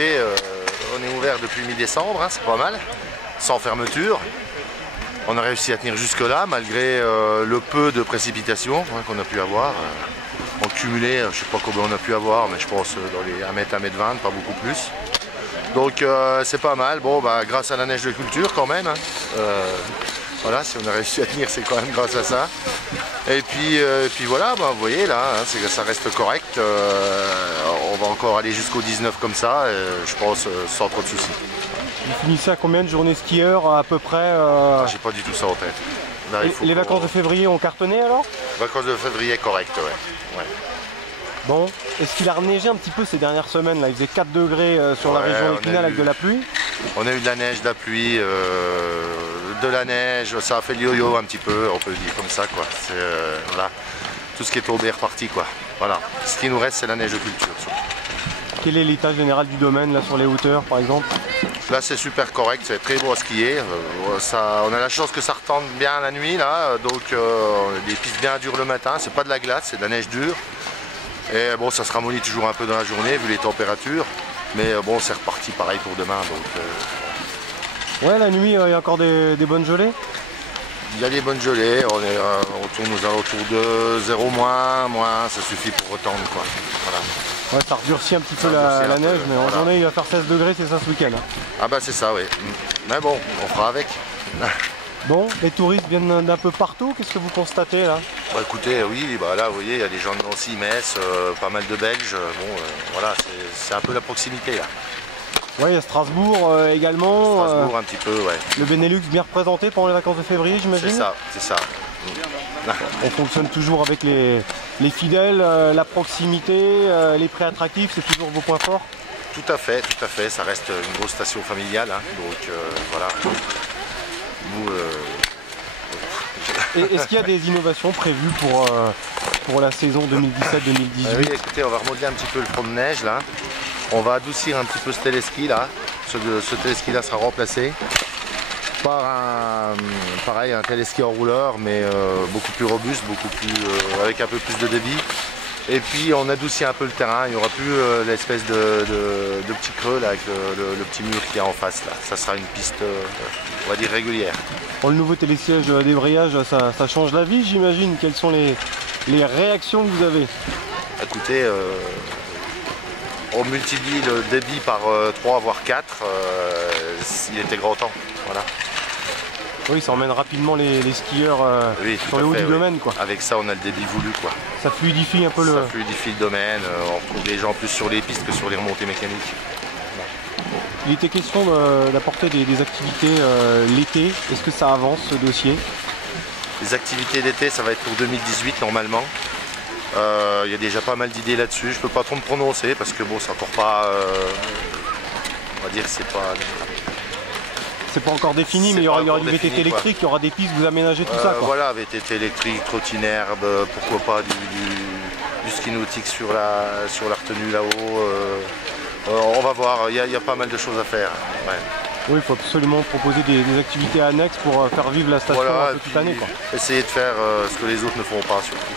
écoutez, on est ouvert depuis mi-décembre, hein, c'est pas mal, sans fermeture. On a réussi à tenir jusque-là, malgré le peu de précipitations qu'on a pu avoir. En cumulé, je ne sais pas combien on a pu avoir, mais je pense dans les 1 mètre, 1 mètre 20, pas beaucoup plus. Donc c'est pas mal. Bon, bah, grâce à la neige de culture quand même. Hein. Voilà, si on a réussi à tenir, c'est quand même grâce à ça. Et puis voilà, bah, vous voyez là, hein, ça reste correct. On va encore aller jusqu'au 19 comme ça, je pense, sans trop de soucis. Vous finissez à combien de journées skieurs à peu près J'ai pas du tout ça en tête. Là, les vacances de février ont cartonné alors? Vacances de février, correct, ouais. Bon, est-ce qu'il a reneigé un petit peu ces dernières semaines là? Il faisait 4 degrés sur la région épinale avec de la pluie. On a eu de la neige, de la pluie, de la neige, ça a fait le yo-yo un petit peu, on peut le dire comme ça quoi. Voilà. Tout ce qui est tombé est reparti quoi. Voilà. Ce qui nous reste c'est la neige de culture. Quel est l'état général du domaine là sur les hauteurs par exemple? Là c'est super correct, c'est très beau à skier. On a la chance que ça retente bien la nuit là, donc des pistes bien dures le matin, c'est pas de la glace, c'est de la neige dure. Et bon ça se ramollit toujours un peu dans la journée vu les températures. Mais bon c'est reparti pareil pour demain donc. Ouais la nuit il y a encore des bonnes gelées? Il y a des bonnes gelées, on tourne aux alentours de 0 moins, ça suffit pour retendre quoi. Voilà. Ouais, ça redurcit un petit peu la neige, mais en journée il va faire 16 degrés, c'est ça ce week-end. Hein. Ah bah c'est ça oui. Mais bon, on fera avec. Bon, les touristes viennent d'un peu partout, qu'est-ce que vous constatez là? Bah écoutez, oui, bah là vous voyez, il y a des gens de Nancy, Metz, pas mal de Belges, bon voilà, c'est un peu la proximité là. Ouais, il y a Strasbourg également. Strasbourg un petit peu, ouais. Le Benelux bien représenté pendant les vacances de février, j'imagine? C'est ça. On fonctionne toujours avec les fidèles, la proximité, les prix attractifs, c'est toujours vos points forts? Tout à fait, ça reste une grosse station familiale, hein, donc voilà. Est-ce qu'il y a des innovations prévues pour la saison 2017-2018? Oui, écoutez, on va remodeler un petit peu le front de neige là. On va adoucir un petit peu ce téléski là. Ce téléski là sera remplacé par un téléski en rouleur, mais beaucoup plus robuste, avec un peu plus de débit. Et puis on adoucit un peu le terrain, il n'y aura plus l'espèce de petit creux là, avec le petit mur qui est en face là. Ça sera une piste, on va dire, régulière. Pour le nouveau télésiège débrayage, ça change la vie j'imagine. Quelles sont les réactions que vous avez? Écoutez, on multiplie le débit par 3 voire 4, il était grand temps. Voilà. Oui, ça emmène rapidement les skieurs sur le haut du domaine quoi. Avec ça on a le débit voulu quoi. Ça fluidifie un peu Ça fluidifie le domaine, on retrouve les gens plus sur les pistes que sur les remontées mécaniques. Il était question d'apporter des activités l'été, est-ce que ça avance ce dossier? Les activités d'été ça va être pour 2018 normalement. Il y a déjà pas mal d'idées là-dessus, je peux pas trop me prononcer parce que bon c'est encore pas, on va dire c'est pas... C'est pas encore défini, mais il y aura du VTT électrique, il y aura des pistes, vous aménagez tout ça quoi. Voilà, VTT électrique, trottinette, pourquoi pas du ski nautique sur la retenue là-haut. On va voir, il y a pas mal de choses à faire. Ouais. Oui, il faut absolument proposer des activités annexes pour faire vivre la station un peu toute l'année quoi. Essayer de faire ce que les autres ne feront pas surtout.